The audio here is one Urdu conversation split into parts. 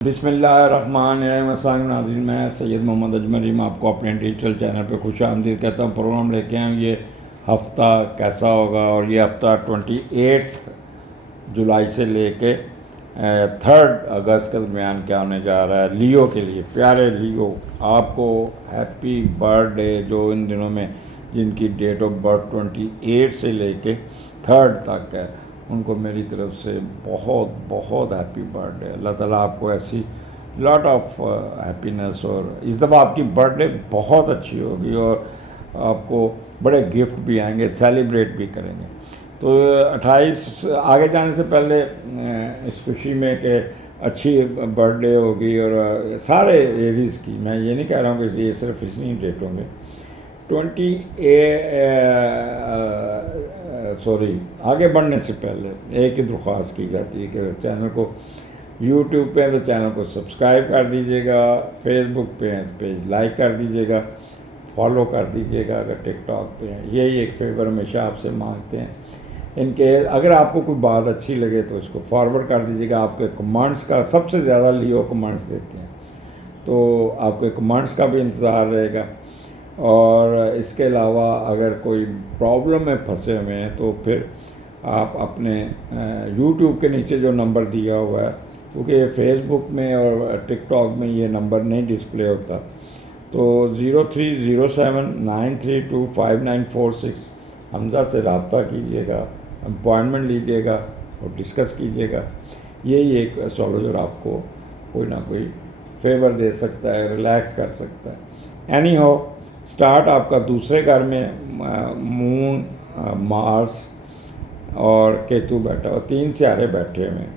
بسم اللہ الرحمن الرحیم۔ السلام ناظرین، میں سید محمد اجمل میں آپ کو اپنے ڈیجیٹل چینل پہ خوش آمدید کہتا ہوں۔ پروگرام لے کے آئیں یہ ہفتہ کیسا ہوگا، اور یہ ہفتہ 28 جولائی سے لے کے 3 اگست کے درمیان کیا ہونے جا رہا ہے لیو کے لیے۔ پیارے لیو، آپ کو ہیپی برتھ ڈے، جو ان دنوں میں جن کی ڈیٹ آف برتھ 28 سے لے کے 3 تک ہے، ان کو میری طرف سے بہت بہت ہیپی برتھ ڈے۔ اللہ تعالیٰ آپ کو ایسی لاٹ آف ہیپینس، اور اس دفعہ آپ کی برتھ ڈے بہت اچھی ہوگی اور آپ کو بڑے گفٹ بھی آئیں گے، سیلیبریٹ بھی کریں گے۔ تو 28 آگے جانے سے پہلے اس خوشی میں کہ اچھی برتھ ڈے ہوگی، اور سارے ایریز کی، میں یہ نہیں کہہ رہا ہوں کہ یہ صرف اتنی ڈیٹ ہوں گے، 28 آگے بڑھنے سے پہلے ایک ہی درخواست کی جاتی ہے کہ چینل کو یوٹیوب پہ ہے تو چینل کو سبسکرائب کر دیجیے گا، فیس بک پہ ہیں پیج لائک کر دیجیے گا، فالو کر دیجیے گا اگر ٹک ٹاک پہ ہیں۔ یہی ایک فیور ہمیشہ آپ سے مانگتے ہیں۔ ان کے اگر آپ کو کوئی بات اچھی لگے تو اس کو فارورڈ کر دیجیے گا۔ آپ کے کمنٹس کا سب سے زیادہ لیو کمنٹس دیتے ہیں، تو آپ کے کمنٹس کا بھی انتظار رہے گا۔ اور اس کے علاوہ اگر کوئی پرابلم میں پھنسے ہوئے ہیں تو پھر آپ اپنے یوٹیوب کے نیچے جو نمبر دیا ہوا ہے، کیونکہ فیس بک میں اور ٹک ٹاک میں یہ نمبر نہیں ڈسپلے ہوتا، تو 030793254946 حمزہ سے رابطہ کیجیے گا، اپوائنٹمنٹ لیجیے گا اور ڈسکس کیجیے گا۔ یہی ایک اسٹرالوجر آپ کو کوئی نہ کوئی فیور دے سکتا ہے، ریلیکس کر سکتا ہے۔ اینی ہو، سٹارٹ آپ کا دوسرے گھر میں مون، مارس اور کیتو بیٹھا، اور 3 سیارے بیٹھے ہوئے ہیں،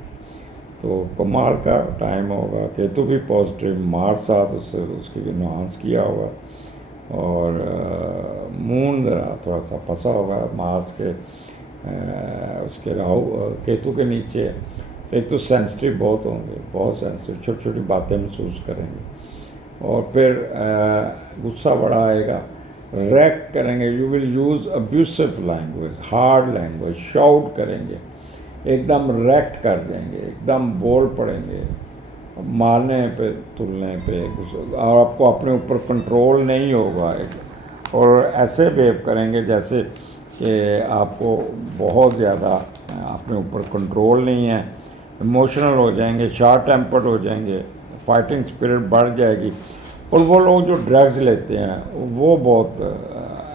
تو کمال کا ٹائم ہوگا۔ کیتو بھی پازیٹیو، مارس ساتھ اس کے انہانس کیا ہوا، اور مون ذرا تھوڑا سا پھنسا ہوگا مارس کے اس کے راہو کیتو کے نیچے۔ کیتو سینسٹیو بہت ہوں گے، بہت سینسٹیو، چھوٹی چھوٹی باتیں محسوس کریں گے، اور پھر غصہ بڑا آئے گا، ریکٹ کریں گے۔ You will use ابیوسو language, hard language, shout کریں گے، ایک دم ریکٹ کر دیں گے، ایک دم بول پڑیں گے، مارنے پہ تلنے پہ، اور آپ کو اپنے اوپر کنٹرول نہیں ہوگا، اور ایسے بیہیو کریں گے جیسے کہ آپ کو بہت زیادہ اپنے اوپر کنٹرول نہیں ہے، ایموشنل ہو جائیں گے، شارٹ ٹیمپرڈ ہو جائیں گے، فائٹنگ اسپرٹ بڑھ جائے گی۔ اور وہ لوگ جو ڈرگز لیتے ہیں وہ بہت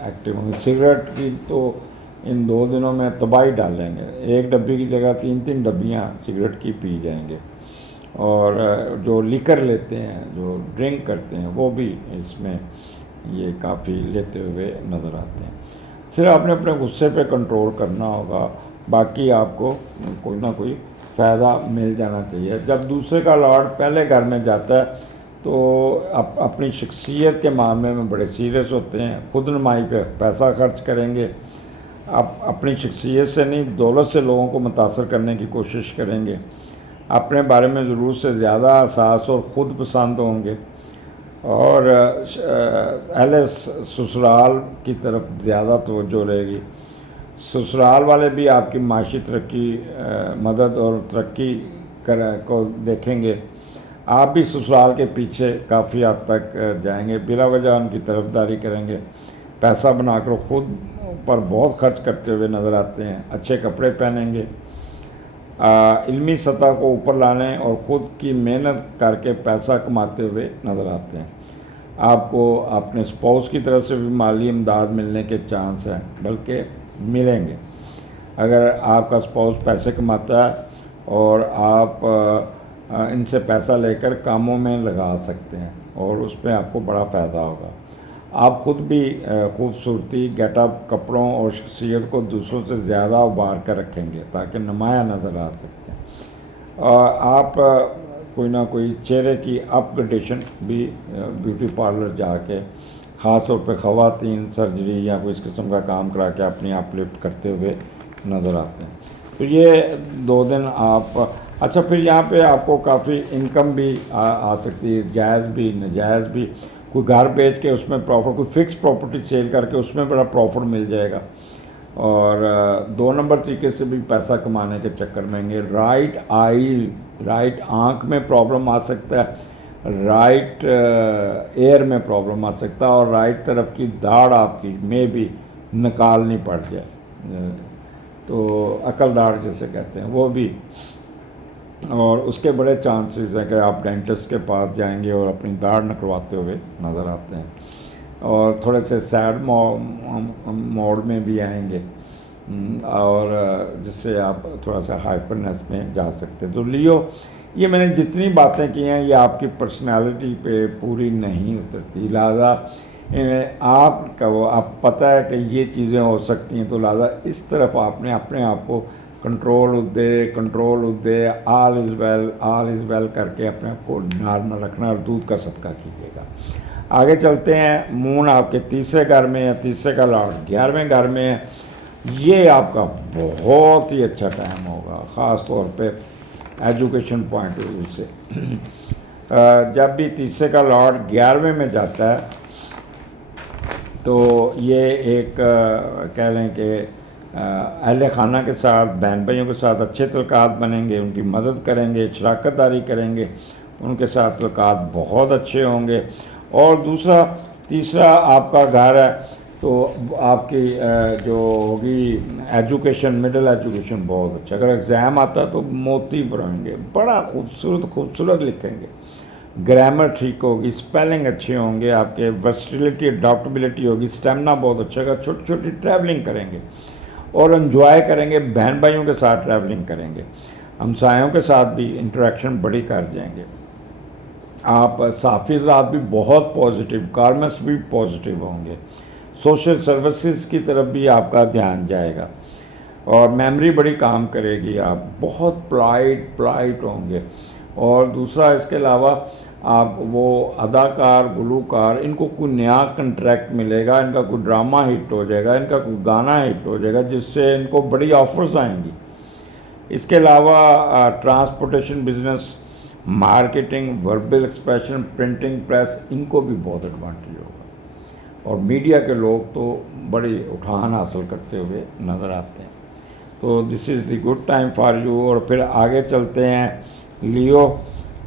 ایکٹیو ہوں گے۔ سگریٹ کی تو ان 2 دنوں میں تباہی ڈالیں گے، 1 ڈبی کی جگہ 3 ڈبیاں سگریٹ کی پی جائیں گے۔ اور جو لیکر لیتے ہیں، جو ڈرنک کرتے ہیں، وہ بھی اس میں یہ کافی لیتے ہوئے نظر آتے ہیں۔ صرف آپ نے اپنے غصے پہ کنٹرول کرنا ہوگا، باقی آپ کو کوئی نہ کوئی فائدہ مل جانا چاہیے۔ جب دوسرے کا لارڈ پہلے گھر میں جاتا ہے تو اپنی شخصیت کے معاملے میں بڑے سیریس ہوتے ہیں، خود نمائی پہ پیسہ خرچ کریں گے، اپنی شخصیت سے نہیں دولت سے لوگوں کو متاثر کرنے کی کوشش کریں گے، اپنے بارے میں ضرورت سے زیادہ حساس اور خود پسند ہوں گے، اور اہل سسرال کی طرف زیادہ توجہ رہے گی۔ سسرال والے بھی آپ کی معاشی ترقی، مدد اور ترقی کو دیکھیں گے۔ آپ بھی سسرال کے پیچھے کافی حد تک جائیں گے، بلا وجہ ان کی طرفداری کریں گے، پیسہ بنا کر خود پر بہت خرچ کرتے ہوئے نظر آتے ہیں، اچھے کپڑے پہنیں گے، علمی سطح کو اوپر لانے اور خود کی محنت کر کے پیسہ کماتے ہوئے نظر آتے ہیں۔ آپ کو اپنے اسپاؤس کی طرف سے بھی مالی امداد ملنے کے چانس ہیں، بلکہ ملیں گے۔ اگر آپ کا اسپاؤس پیسے کماتا ہے اور آپ ان سے پیسہ لے کر کاموں میں لگا سکتے ہیں، اور اس میں آپ کو بڑا فائدہ ہوگا۔ آپ خود بھی خوبصورتی، گیٹ اپ، کپڑوں اور شخصیت کو دوسروں سے زیادہ ابھار کر رکھیں گے تاکہ نمایاں نظر آ سکتے ہیں۔ اور آپ کوئی نہ کوئی چہرے کی اپ گریڈیشن بھی بیوٹی پارلر جا کے، خاص طور پہ خواتین سرجری یا کوئی اس قسم کا کام کرا کے اپنی اپ لفٹ کرتے ہوئے نظر آتے ہیں۔ تو یہ 2 دن آپ اچھا، پھر یہاں پہ آپ کو کافی انکم بھی آ سکتی ہے، جائز بھی ناجائز بھی۔ کوئی گھر بیچ کے اس میں پروفٹ، کوئی فکس پراپرٹی سیل کر کے اس میں بڑا پروفٹ مل جائے گا، اور 2 نمبر طریقے سے بھی پیسہ کمانے کے چکر میں گے. رائٹ آنکھ میں پرابلم آ سکتا ہے, رائٹ ایئر میں پرابلم آ سکتا ہے, اور رائٹ طرف کی داڑھ آپ کی میں بھی نکالنی پڑ جائے, تو عقل داڑھ جیسے کہتے ہیں وہ بھی. اور اس کے بڑے چانسز ہیں کہ آپ ڈینٹسٹ کے پاس جائیں گے اور اپنی داڑھ نکلواتے ہوئے نظر آتے ہیں, اور تھوڑے سے سیڈ موڈ میں بھی آئیں گے, اور جس سے آپ تھوڑا سا ہائپرنس میں جا سکتے ہیں. تو لیو, یہ میں نے جتنی باتیں کی ہیں یہ آپ کی پرسنالٹی پہ پوری نہیں اترتی, لہٰذا آپ کا وہ آپ پتہ ہے کہ یہ چیزیں ہو سکتی ہیں, تو لہٰذا اس طرف آپ نے اپنے آپ کو کنٹرول دے آل از ویل کر کے اپنے آپ کو نارمل رکھنا, اور دودھ کا صدقہ کیجیے گا. آگے چلتے ہیں. مون آپ کے تیسرے گھر میں ہے, تیسرے کا لارڈ 11ویں گھر میں ہے. یہ آپ کا بہت ہی اچھا ٹائم ہوگا, خاص طور پہ ایجوکیشن پوائنٹ آف ویو سے. جب بھی تیسرے کا لارڈ 11ویں میں جاتا ہے تو یہ ایک کہہ لیں کہ اہل خانہ کے ساتھ, بہن بھائیوں کے ساتھ اچھے تعلقات بنیں گے, ان کی مدد کریں گے, شراکت داری کریں گے, ان کے ساتھ تعلقات بہت اچھے ہوں گے. اور تیسرا آپ کا گھر ہے, تو آپ کی جو ہوگی ایجوکیشن, مڈل ایجوکیشن بہت اچھا. اگر ایگزام آتا تو موتی پڑھیں گے, بڑا خوبصورت لکھیں گے, گرامر ٹھیک ہوگی, اسپیلنگ اچھے ہوں گے, آپ کے ورسٹیلٹی اڈاپٹیبلٹی ہوگی, اسٹیمنا بہت اچھا ہوگا, چھوٹی چھوٹی ٹریولنگ کریں گے اور انجوائے کریں گے, بہن بھائیوں کے ساتھ ٹریولنگ کریں گے, ہمسایوں کے ساتھ بھی انٹریکشن بڑی کر جائیں گے. آپ صافی ذات بھی بہت پازیٹیو, کارمس بھی پازیٹیو ہوں گے, سوشل سروسز کی طرف بھی آپ کا دھیان جائے گا, اور میموری بڑی کام کرے گی, آپ بہت پلائٹ ہوں گے. اور دوسرا اس کے علاوہ آپ وہ اداکار, گلوکار, ان کو کوئی نیا کنٹریکٹ ملے گا, ان کا کوئی ڈرامہ ہٹ ہو جائے گا, ان کا کوئی گانا ہٹ ہو جائے گا, جس سے ان کو بڑی آفرز آئیں گی. اس کے علاوہ transportation business, marketing, verbal expression, printing press, ان کو بھی بہت ایڈوانٹیج ہوگا. اور میڈیا کے لوگ تو بڑی اٹھان حاصل کرتے ہوئے نظر آتے ہیں. تو this is the good time for you. اور پھر آگے چلتے ہیں. لیو,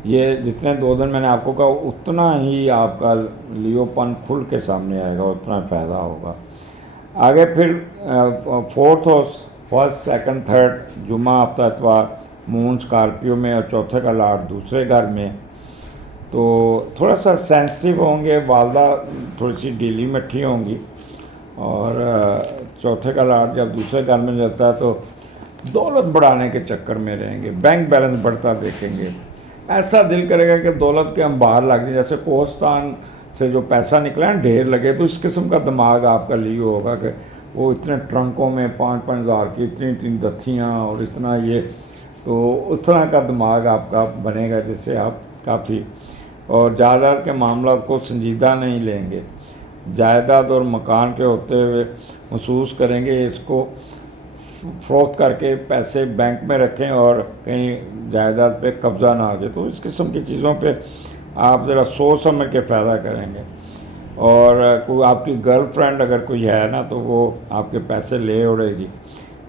یہ جتنے 2 دن میں نے آپ کو کہا اتنا ہی آپ کا لیو پن کھل کے سامنے آئے گا, اتنا فائدہ ہوگا. آگے پھر 4th اور 1st 2nd 3rd جمعہ ہفتہ اتوار مون اسکارپیو میں, اور چوتھے کا لارڈ دوسرے گھر میں, تو تھوڑا سا سینسٹیو ہوں گے, والدہ تھوڑی سی ڈھیلی مٹھی ہوں گی. اور چوتھے کا لارڈ جب دوسرے گھر میں جاتا ہے تو دولت بڑھانے کے چکر میں رہیں گے, بینک بیلنس بڑھتا دیکھیں گے, ایسا دل کرے گا کہ دولت کے انبار لگ جائیں, جیسے کوہستان سے جو پیسہ نکلا نا ڈھیر لگے, تو اس قسم کا دماغ آپ کا لیو ہوگا کہ وہ اتنے ٹرنکوں میں 5-5 ہزار کی اتنی دتھیاں اور اتنا یہ, تو اس طرح کا دماغ آپ کا بنے گا جس سے آپ کافی. اور جائیداد کے معاملات کو سنجیدہ نہیں لیں گے, جائیداد اور مکان کے ہوتے ہوئے محسوس کریں گے اس کو فروخت کر کے پیسے بینک میں رکھیں اور کہیں جائیداد پہ قبضہ نہ آ جائے. تو اس قسم کی چیزوں پہ آپ ذرا سوچ سمجھ کے فائدہ کریں گے. اور کوئی آپ کی گرل فرینڈ اگر کوئی ہے نا, تو وہ آپ کے پیسے لے اڑے گی.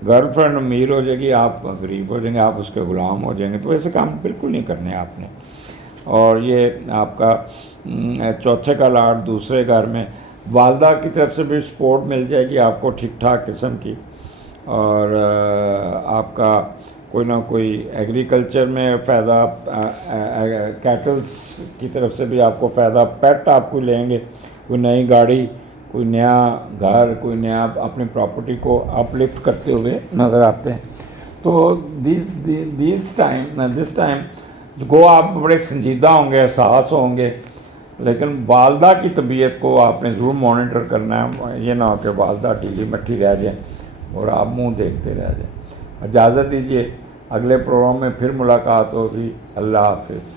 گرل فرینڈ امیر ہو جائے گی, آپ غریب ہو جائیں گے, آپ اس کے غلام ہو جائیں گے. تو ایسے کام بالکل نہیں کرنے آپ نے. اور یہ آپ کا چوتھے کا لارڈ دوسرے گھر میں, والدہ کی طرف سے بھی سپورٹ مل جائے گی آپ کو ٹھیک ٹھاک قسم کی. اور آپ کا کوئی نہ کوئی ایگریکلچر میں فائدہ, کیٹلس کی طرف سے بھی آپ کو فائدہ, پیٹ آپ کو لیں گے, کوئی نئی گاڑی, کوئی نیا گھر, کوئی نیا اپنی پراپرٹی کو اپ لفٹ کرتے ہوئے نظر آتے ہیں. تو دس ٹائم گو آپ بڑے سنجیدہ ہوں گے, احساس ہوں گے, لیکن والدہ کی طبیعت کو آپ نے ضرور مانیٹر کرنا ہے. یہ نہ ہو کہ والدہ ٹھیلی مٹھی رہ جائیں اور آپ منہ دیکھتے رہ جائیں. اجازت دیجیے, اگلے پروگرام میں پھر ملاقات ہوگی. اللہ حافظ.